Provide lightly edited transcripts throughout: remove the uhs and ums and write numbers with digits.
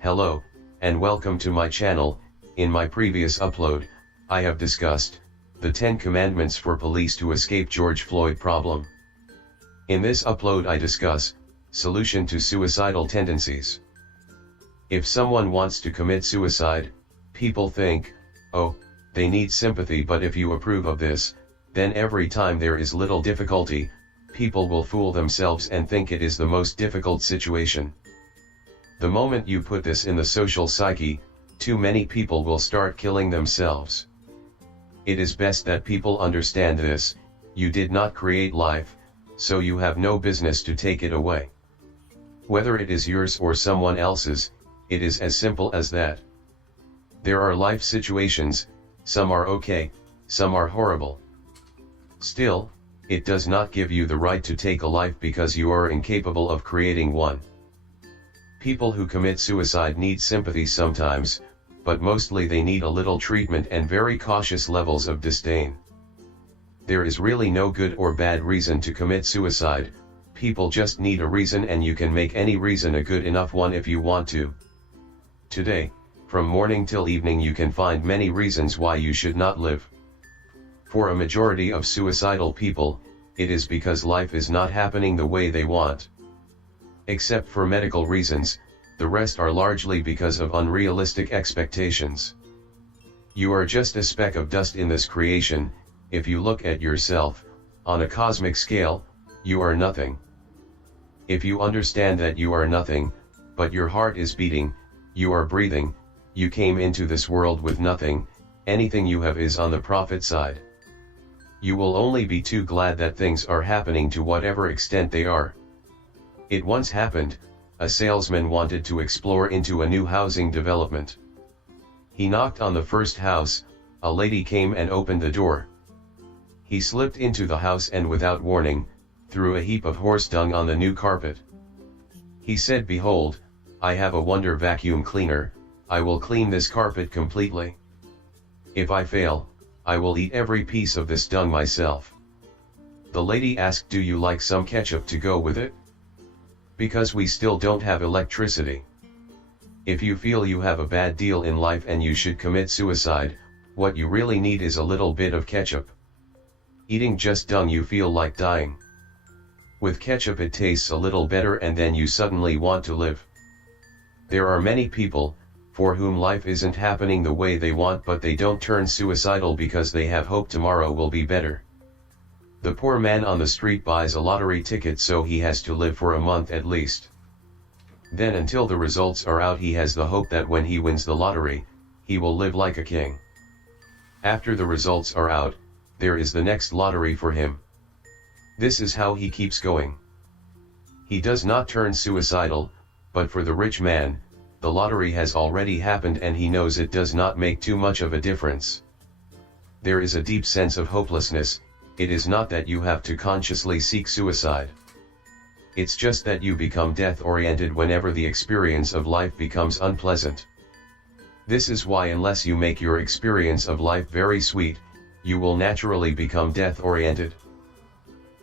Hello, and welcome to my channel. In my previous upload, I have discussed the 10 commandments for police to escape George Floyd problem. In this upload I discuss solution to suicidal tendencies. If someone wants to commit suicide, people think, oh, they need sympathy, but if you approve of this, then every time there is little difficulty, people will fool themselves and think it is the most difficult situation. The moment you put this in the social psyche, too many people will start killing themselves. It is best that people understand this: you did not create life, so you have no business to take it away. Whether it is yours or someone else's, it is as simple as that. There are life situations, some are okay, some are horrible. Still, it does not give you the right to take a life because you are incapable of creating one. People who commit suicide need sympathy sometimes, but mostly they need a little treatment and very cautious levels of disdain. There is really no good or bad reason to commit suicide, people just need a reason, and you can make any reason a good enough one if you want to. Today, from morning till evening, you can find many reasons why you should not live. For a majority of suicidal people, it is because life is not happening the way they want. Except for medical reasons, the rest are largely because of unrealistic expectations. You are just a speck of dust in this creation. If you look at yourself, on a cosmic scale, you are nothing. If you understand that you are nothing, but your heart is beating, you are breathing, you came into this world with nothing, anything you have is on the profit side. You will only be too glad that things are happening to whatever extent they are. It once happened, a salesman wanted to explore into a new housing development. He knocked on the first house, a lady came and opened the door. He slipped into the house and without warning, threw a heap of horse dung on the new carpet. He said, "Behold, I have a wonder vacuum cleaner, I will clean this carpet completely. If I fail, I will eat every piece of this dung myself." The lady asked, "Do you like some ketchup to go with it? Because we still don't have electricity." If you feel you have a bad deal in life and you should commit suicide, what you really need is a little bit of ketchup. Eating just dung, you feel like dying. With ketchup it tastes a little better, and then you suddenly want to live. There are many people for whom life isn't happening the way they want, but they don't turn suicidal because they have hope tomorrow will be better. The poor man on the street buys a lottery ticket so he has to live for a month at least. Then until the results are out, he has the hope that when he wins the lottery, he will live like a king. After the results are out, there is the next lottery for him. This is how he keeps going. He does not turn suicidal, but for the rich man, the lottery has already happened and he knows it does not make too much of a difference. There is a deep sense of hopelessness. It is not that you have to consciously seek suicide. It's just that you become death-oriented whenever the experience of life becomes unpleasant. This is why unless you make your experience of life very sweet, you will naturally become death-oriented.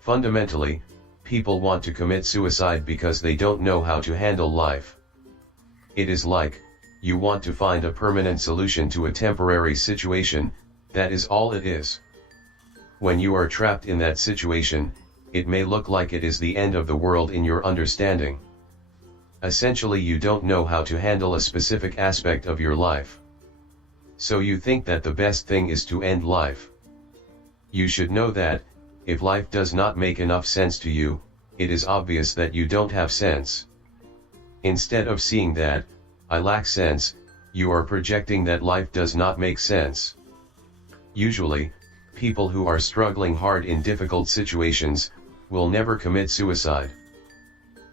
Fundamentally, people want to commit suicide because they don't know how to handle life. It is like, you want to find a permanent solution to a temporary situation, that is all it is. When you are trapped in that situation, it may look like it is the end of the world in your understanding. Essentially, you don't know how to handle a specific aspect of your life. So you think that the best thing is to end life. You should know that, if life does not make enough sense to you, it is obvious that you don't have sense. Instead of seeing that, I lack sense, you are projecting that life does not make sense. Usually, people who are struggling hard in difficult situations will never commit suicide.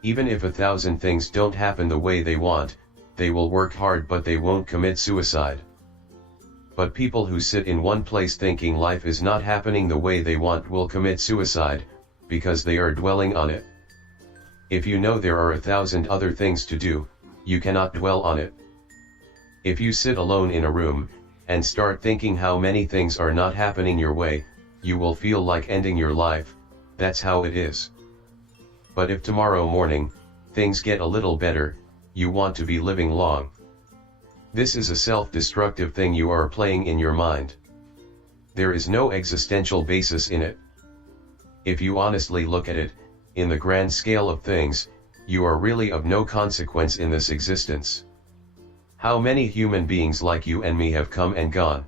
Even if 1,000 things don't happen the way they want, they will work hard but they won't commit suicide. But people who sit in one place thinking life is not happening the way they want will commit suicide, because they are dwelling on it. If you know there are 1,000 other things to do, you cannot dwell on it. If you sit alone in a room, and start thinking how many things are not happening your way, you will feel like ending your life. That's how it is. But if tomorrow morning, things get a little better, you want to be living long. This is a self-destructive thing you are playing in your mind. There is no existential basis in it. If you honestly look at it, in the grand scale of things, you are really of no consequence in this existence. How many human beings like you and me have come and gone?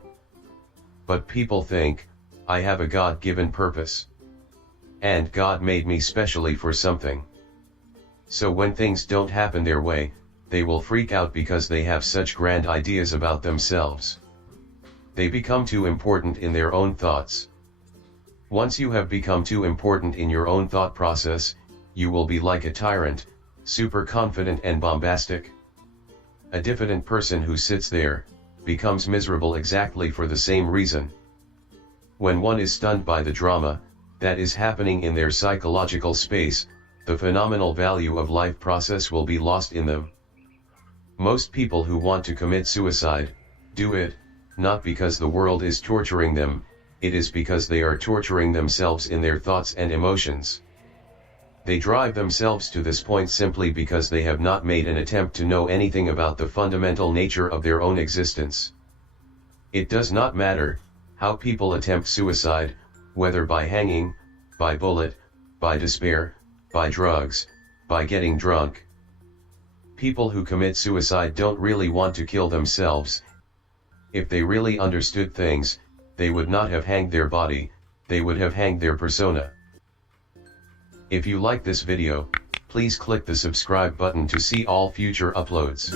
But people think, I have a God-given purpose. And God made me specially for something. So when things don't happen their way, they will freak out because they have such grand ideas about themselves. They become too important in their own thoughts. Once you have become too important in your own thought process, you will be like a tyrant, super confident and bombastic. A diffident person who sits there, becomes miserable exactly for the same reason. When one is stunned by the drama that is happening in their psychological space, the phenomenal value of life process will be lost in them. Most people who want to commit suicide, do it, not because the world is torturing them, it is because they are torturing themselves in their thoughts and emotions. They drive themselves to this point simply because they have not made an attempt to know anything about the fundamental nature of their own existence. It does not matter how people attempt suicide, whether by hanging, by bullet, by despair, by drugs, by getting drunk. People who commit suicide don't really want to kill themselves. If they really understood things, they would not have hanged their body, they would have hanged their persona. If you like this video, please click the subscribe button to see all future uploads.